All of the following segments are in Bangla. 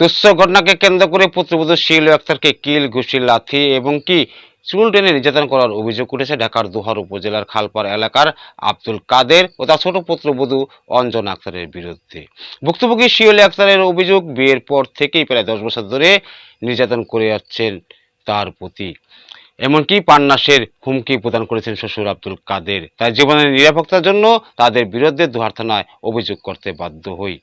তুচ্ছ ঘটনাকে কেন্দ্র করে পুত্রবধূ শিল আক্তারকে কিল ঘুষি লাথি এবং কি চুল টেনে নির্যাতন করার অভিযোগ উঠেছে ঢাকার দোহার উপজেলার খালপাড় এলাকার আব্দুল কাদের ও তার ছোট পুত্রবধূ অঞ্জন আক্তারের বিরুদ্ধে। ভুক্তভোগী শিওল আক্তারের অভিযোগ, বিয়ের পর থেকেই প্রায় দশ বছর ধরে নির্যাতন করে যাচ্ছেন তার প্রতি। এমনকি পান্নাসের হুমকি প্রদান করেছেন শ্বশুর আব্দুল কাদের। তাই জীবনের নিরাপত্তার জন্য তাদের বিরুদ্ধে দুহার থানায় অভিযোগ করতে বাধ্য হই।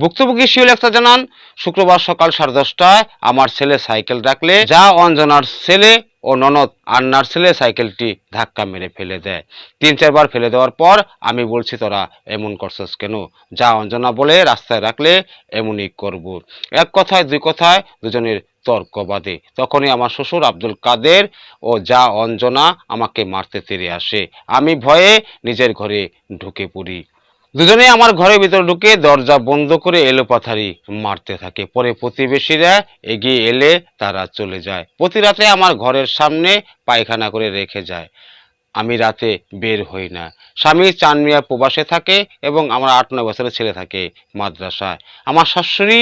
ভুক্তভোগী শিউল একটা জানান, শুক্রবার সকাল সাড়ে দশটায় আমার ছেলে সাইকেল রাখলে যা অঞ্জনার ছেলে ও ননদ আন্নার ছেলে সাইকেলটি ধাক্কা মেরে ফেলে দেয়। তিন চারবার ফেলে দেওয়ার পর আমি বলছি, তোরা এমন করছস কেন? যা অঞ্জনা বলে রাস্তায় রাখলে এমনই করব। এক কথায়, দুই কথায় দুজনের তর্ক বাদে তখনই আমার শ্বশুর আব্দুল কাদের ও যা অঞ্জনা আমাকে মারতে তেড়ে আসে। আমি ভয়ে নিজের ঘরে ঢুকে পড়ি। দুজনে আমার ঘরের ভিতরে ঢুকে দরজা বন্ধ করে এলো পাথারি মারতে থাকে। পরে প্রতিবেশীরা এগিয়ে এলে তারা চলে যায়। প্রতি রাতে আমার ঘরের সামনে পায়খানা করে রেখে যায়। আমি রাতে বের হই না। স্বামী চানমিয়া প্রবাসে থাকে এবং আমার আট, নয় বছরের ছেলে থাকে মাদ্রাসায়। আমার শাশুড়ি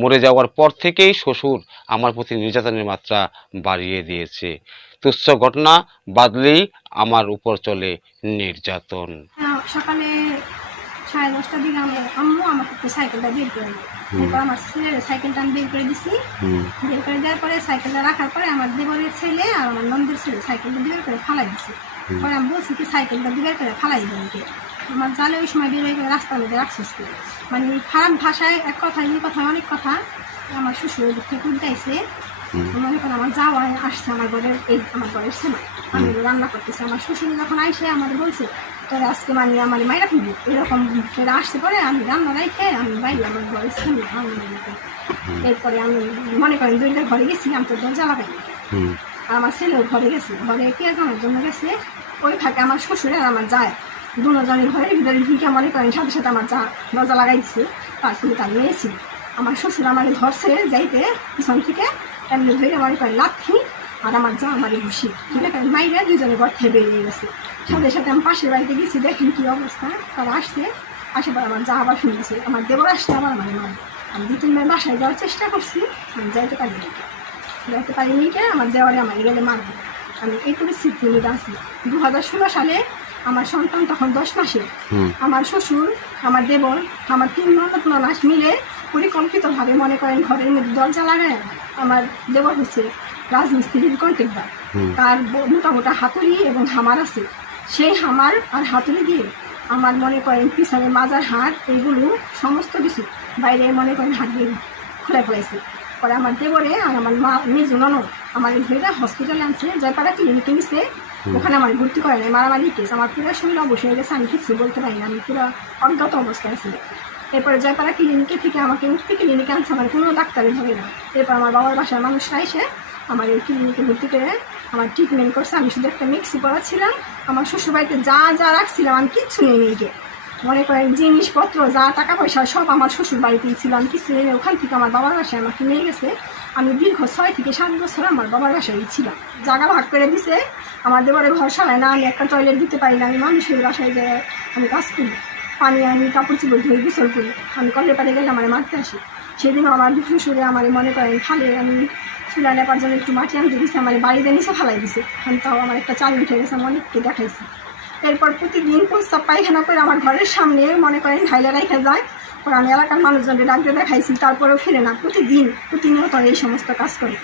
মরে যাওয়ার পর থেকেই শ্বশুর আমার প্রতি নির্যাতনের মাত্রা বাড়িয়ে দিয়েছে। তুচ্ছ ঘটনা বাদলেই আমার উপর চলে নির্যাতন। সকালে সাড়ে দশটার দিকে আমার আম্মু আমাকে একটু সাইকেলটা বের করে দেয়। এরপর আমার ছেলের সাইকেলটা আমি বের করে দিছি। বের করে দেওয়ার পরে সাইকেলটা রাখার পরে আমার দেবরের ছেলে আর আমার নন্দের ছেলে সাইকেলটা বের করে ফালাই দিছে। পরে আমি বলছি কি সাইকেলটা বের করে ফালাই দেবেন কে আমার জালে ওই সময় বের হয়ে গেলে রাস্তার মধ্যে রাখছিস কি? মানে খারাপ ভাষায় এক কথায় এই কথা অনেক কথা আমার শ্বশুর দিক থেকে উল্টাইছে। মনে করেন আমার যাওয়া আসছে আমার ঘরের এই আমার ঘরের ছেলে। আমি রান্না করতেছি। আমার শ্বশুর যখন আইসে আমাদের বলছে তোরা আজকে মানে আমার মাইরা ফিরবি এরকম তোরা আসতে পরে আমি রান্না রাইখে আমি বাইরে আমার ঘরের ছেলে আমি এরপরে আমি মনে করেন দুইটা ঘরে গেছি আমি তো দরজা লাগাই আর আমার ছেলেও ঘরে গেছে। ঘরে কে জানার জন্য গেছে ওই ফাঁকে আমার শ্বশুর আর আমার যায়। দুজনের ঘরের ভিতরে ঢুকে মনে করেন সাথে সাথে আমার যা দরজা লাগাই দিছে তারপরে তার মেয়ে ছিল। আমার শ্বশুর আমাকে ধরছে যাইতে পিছন থেকে এমনি ধরে মনে করেন লাথি আর আমার যা আমারে ঘুষি মনে আছে মাইরে দুজনে ঘর থেকে বেরিয়ে গেছে। সাথে সাথে আমি পাশের বাড়িতে গেছি দেখি কী অবস্থা। তারা আসছে আসে পরে আমার যা আবার শুনে গেছে আমার দেবর আসছে আমার মানে আমি দু তিন মাস বাসায় যাওয়ার চেষ্টা করছি আমি যাইতে পারিনি যাইতে পারিনি কে আমার দেওয়ারে আমার গেলে মারবে। আমি এই পরিস্থিতির মধ্যে আছি। দু হাজার ষোলো সালে আমার সন্তান তখন দশ মাসে। আমার শ্বশুর আমার দেবর আমার তিন ননদ মাস মিলে পরিকল্পিতভাবে মনে করেন ঘরের মধ্যে দরজা লাগায়। আমার দেবর হচ্ছে রাজমিস্ত্রির কন্ট্রাক্টর তার ব- মোটা মোটা হাতুড়ি এবং হামার আছে। সেই হামার আর হাতুড়ি দিয়ে আমার মনে করেন পিছনে মাজার হাট এগুলো সমস্ত কিছু বাইরে মনে করেন হাত দিয়ে খুলে পড়েছে। পরে আমার দেবরে আর আমার মা নিজ ননদ আমার ধরে হসপিটালে আনছে জয়পাড়া ক্লিনিকে নিছে। ওখানে আমার ভর্তি করে নাই মারামারি কেস আমার পুরো শরীর অবশ্যই গেছে আমি কিছু বলতে পারি না আমি পুরো অজ্ঞাত অবস্থায় আছি। এরপরে জয়পাড়া ক্লিনিকে থেকে আমাকে মুক্তি ক্লিনিকে আনছে, আমার কোনো ডাক্তারে হবে না। এরপর আমার বাবার বাসার মানুষরা এসে আমার এই ক্লিনিকে ভর্তি করে আমার ট্রিটমেন্ট করছে। আমি শুধু একটা মিক্সি পড়া ছিলাম আমার শ্বশুরবাড়িতে যা যা রাখছিলাম আমি কিচ্ছু নেই নিয়ে গিয়ে মনে করেন জিনিসপত্র, যা টাকা পয়সা সব আমার শ্বশুর বাড়িতেই ছিল। আমি কিছু এনে ওখান থেকে আমার বাবার বাসায় আমাকে নিয়ে গেছে। আমি দীর্ঘ ছয় থেকে সাত বছর আমার বাবার বাসায় ছিলাম। জায়গা ভাগ করে দিছে। আমার দেবারে ঘর সারায় না, আমি একটা টয়লেট দিতে পারি না। আমি মানুষের বাসায় যে আমি কাজ করি। পানি আনি, কাপড় চোপড় ধুয়ে গোসল করি। আমি কলের পাড়ে গেলে আমার মারতে আসি। সেদিনও আমার শ্বশুরে আমার মনে করেন, খালে, আমি চুলা নেপার জন্য একটু মাটি আনতে দিছে আমার বাড়িতে নিচে ফালাই দিছে। আমি তাও আমার একটা চাল উঠে গেছে, আমি অনেককে দেখাইছি। এরপর প্রতিদিন প্রস্তাব পায়খানা করে আমার ঘরের সামনে মনে করেন ঢাইলে রেখে যায়। পরে আমি এলাকার মানুষজনকে ডাকতে দেখাইছি, তারপরেও ফিরে না। প্রতিদিন, প্রতিনিয়ত এই সমস্ত কাজ করে।